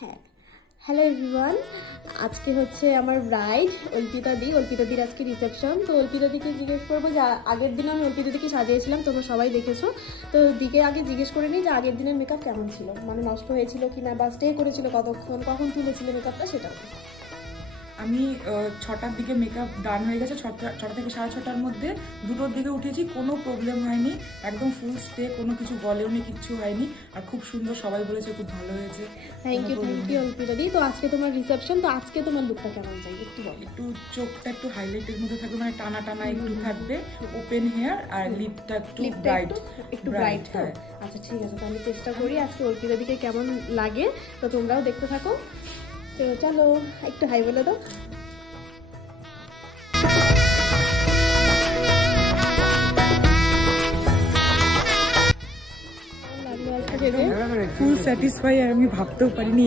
হ্যাঁ, hello everyone. আজকে হচ্ছে আমার ব্রাইড অল্পিতাদির আজকে রিসেপশন। তো অল্পিতাদিকে জিজ্ঞেস করবো যে আগের দিন আমি অল্পিতাদিকে সাজিয়েছিলাম, তোমরা সবাই দেখেছো। তো দিকে আগে জিজ্ঞেস করে নিই যে আগের দিনের মেকআপ কেমন ছিল, মানে নষ্ট হয়েছিল কি না, বা স্টে করেছিল কতক্ষণ, কখন তুলেছিল মেকআপটা, সেটাও। আমি 6টার দিকে মেকআপ ডান হয়ে গেছে, 6টা থেকে 6:30টার মধ্যে 2টোর দিকে উঠেছি, কোনো প্রবলেম হয়নি, একদম ফুল স্টে, কোনো কিছু বলেও নি, কিচ্ছু হয়নি। আর খুব সুন্দর, সবাই বলেছে খুব ভালো হয়েছে। থ্যাংক ইউ অল্পিতাদি। তো আজকে তোমার রিসেপশন, তো আজকে তোমার লুকটা কেমন চাই একটু বলো। একটু চোখটা একটু হাইলাইটের মধ্যে থাকবে, মানে টানা টানা একটু থাকবে, ওপেন হেয়ার, আর লিপটা একটু ব্রাইট, একটু ব্রাইট। হ্যাঁ, আচ্ছা ঠিক আছে, তাহলে চেষ্টা করি আজকে অর্পিতাদিকে কেমন লাগে। তো তোমরাও দেখতে থাকো। তো চলো একটু হাই বলে দাও। ফুল স্যাটিসফাই, আর আমি ভাবতেও পারিনি